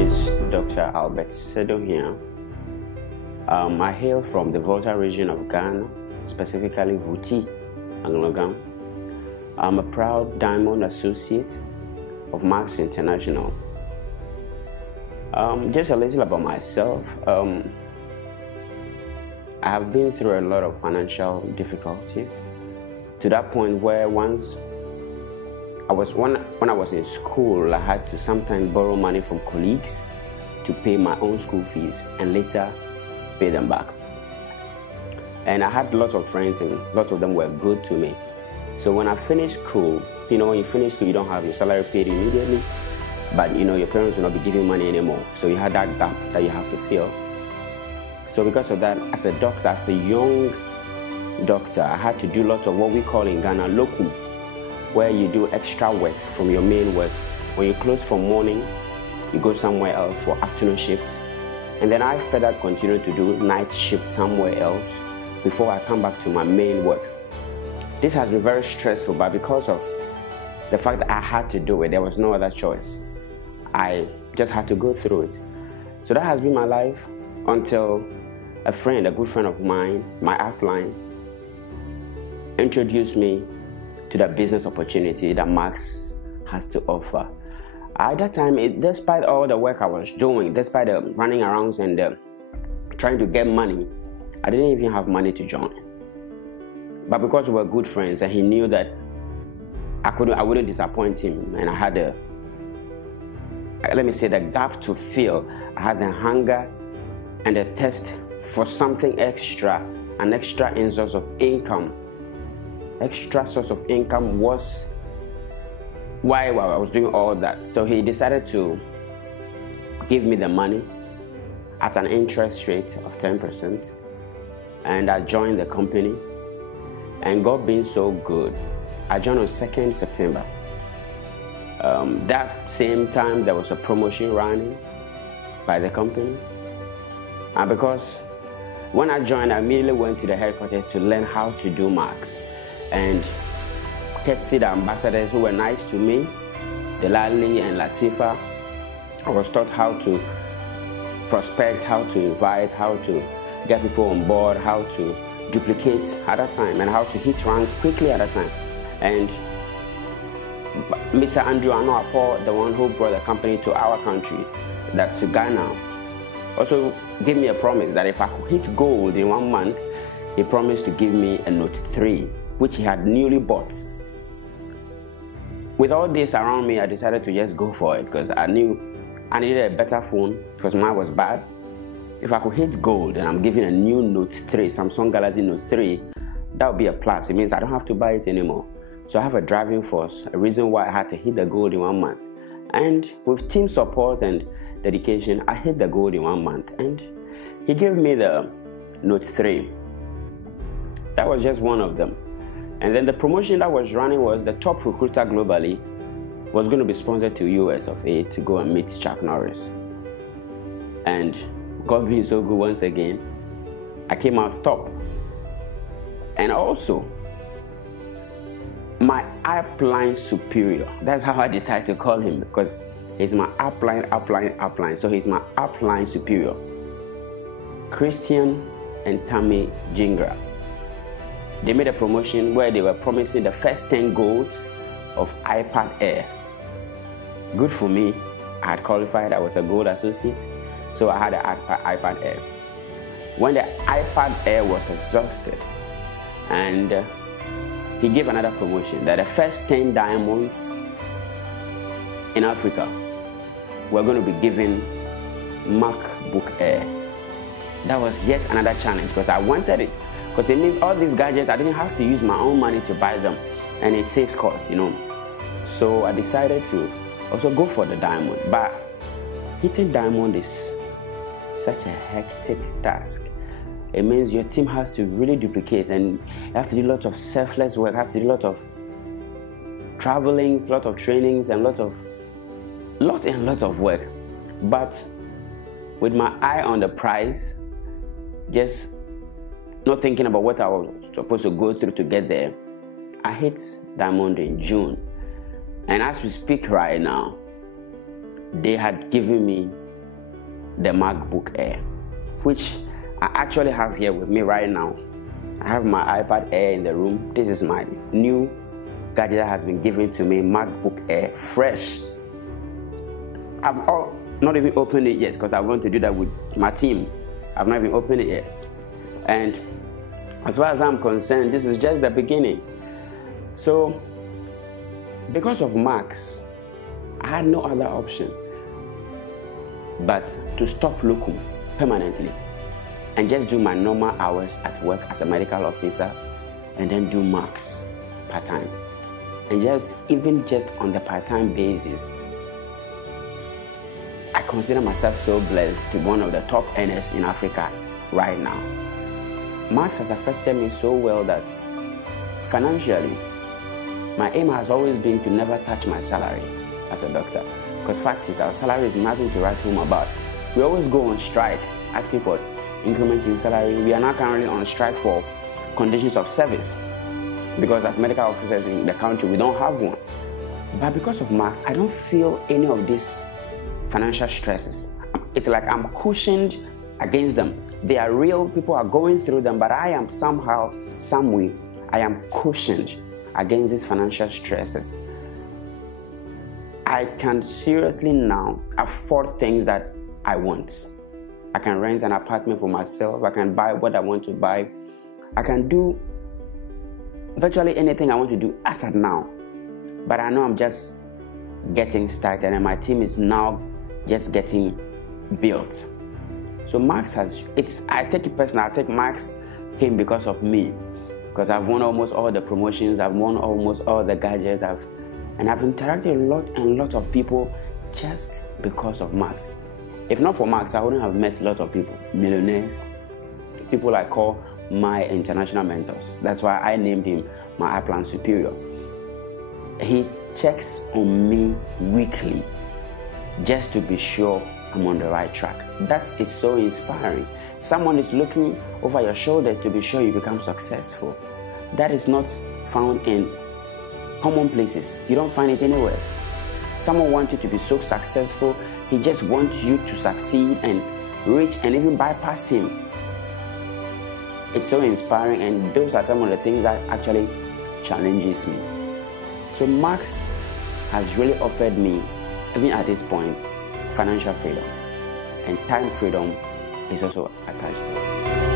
is Dr. Albert Sedohia. I hail from the Volta region of Ghana, specifically Vuti, Anglogam. I'm a proud Diamond Associate of Marks International. Just a little about myself. I have been through a lot of financial difficulties to that point where when I was in school, I had to sometimes borrow money from colleagues to pay my own school fees and later pay them back. And I had lots of friends and lots of them were good to me. So when I finished school, when you finish school, you don't have your salary paid immediately, but your parents will not be giving money anymore. So you had that gap that you have to fill. So because of that, as a doctor, as a young doctor, I had to do lots of what we call in Ghana locum, where you do extra work from your main work. When you close for morning, you go somewhere else for afternoon shifts. And then I further continue to do night shift somewhere else before I come back to my main work. This has been very stressful, but because of the fact that I had to do it, there was no other choice. I just had to go through it. So that has been my life until a good friend of mine, my upline, introduced me to the business opportunity that Marks has to offer. At that time, despite all the work I was doing, despite the running around and trying to get money, I didn't even have money to join. But because we were good friends and he knew that I wouldn't disappoint him, and I had the gap to fill. I had the hunger and the thirst for something extra, an extra source of income. Extra source of income was why I was doing all that. So he decided to give me the money at an interest rate of 10%, and I joined the company. And God being so good, I joined on 2nd September. That same time, there was a promotion running by the company. And because when I joined, I immediately went to the headquarters to learn how to do Marks. And courtesy the ambassadors who were nice to me, Delali and Latifa, I was taught how to prospect, how to invite, how to get people on board, how to duplicate at a time, and how to hit ranks quickly at a time. And Mr. Andrew Anoapo, the one who brought the company to our country, to Ghana, also gave me a promise that if I could hit gold in 1 month, he promised to give me a Note 3, which he had newly bought. With all this around me, I decided to just go for it because I knew I needed a better phone because mine was bad. If I could hit gold and I'm giving a new Note 3, Samsung Galaxy Note 3, that would be a plus. It means I don't have to buy it anymore. So I have a driving force, a reason why I had to hit the gold in 1 month. And with team support and dedication, I hit the gold in 1 month. And he gave me the Note 3. That was just one of them. And then the promotion that was running was the top recruiter globally was going to be sponsored to US of A to go and meet Chuck Norris. And God being so good once again, I came out top. And also, my upline superior, that's how I decided to call him, because he's my upline. So he's my upline superior, Christian and Tammy Jingra. They made a promotion where they were promising the first 10 golds of iPad Air. Good for me. I had qualified. I was a gold associate. So I had an iPad Air. When the iPad Air was exhausted, and he gave another promotion that the first 10 diamonds in Africa were going to be given MacBook Air. That was yet another challenge because I wanted it. Because it means all these gadgets, I didn't have to use my own money to buy them. And it saves cost, So I decided to also go for the diamond. But hitting diamond is such a hectic task. It means your team has to really duplicate, and you have to do a lot of selfless work, have to do a lot of travelings, a lot of trainings, and lot of work. But with my eye on the prize, just not thinking about what I was supposed to go through to get there, I hit diamond in June. And as we speak right now, they had given me the MacBook Air, which I actually have here with me right now. I have my iPad Air in the room. This is my new gadget that has been given to me, MacBook Air, fresh. I've not even opened it yet because I'm going to do that with my team. I've not even opened it yet. And as far as I'm concerned, this is just the beginning. So, because of Macs, I had no other option but to stop locum permanently and just do my normal hours at work as a medical officer and then do Macs part-time. And even just on the part-time basis, I consider myself so blessed to be one of the top earners in Africa right now. Macs has affected me so well that financially, my aim has always been to never touch my salary as a doctor. Because fact is, our salary is nothing to write home about. We always go on strike asking for increment in salary. We are now currently on strike for conditions of service because as medical officers in the country, we don't have one. But because of Macs, I don't feel any of these financial stresses. It's like I'm cushioned against them. They are real, people are going through them, but I am somehow, some way, I am cushioned against these financial stresses. I can seriously now afford things that I want. I can rent an apartment for myself. I can buy what I want to buy. I can do virtually anything I want to do as of now. But I know I'm just getting started and my team is now just getting built. So Macs I take it personal. I think Macs came because of me. Because I've won almost all the promotions, I've won almost all the gadgets, and I've interacted a lot of people just because of Macs. If not for Macs, I wouldn't have met a lot of people, millionaires, people I call my international mentors. That's why I named him my iPlan superior. He checks on me weekly just to be sure I'm on the right track. That is so inspiring. Someone is looking over your shoulders to be sure you become successful. That is not found in common places. You don't find it anywhere. Someone wants you to be so successful. He just wants you to succeed and reach and even bypass him. It's so inspiring, and those are some of the things that actually challenges me. So Macs has really offered me, even at this point, financial freedom, and time freedom is also attached to it.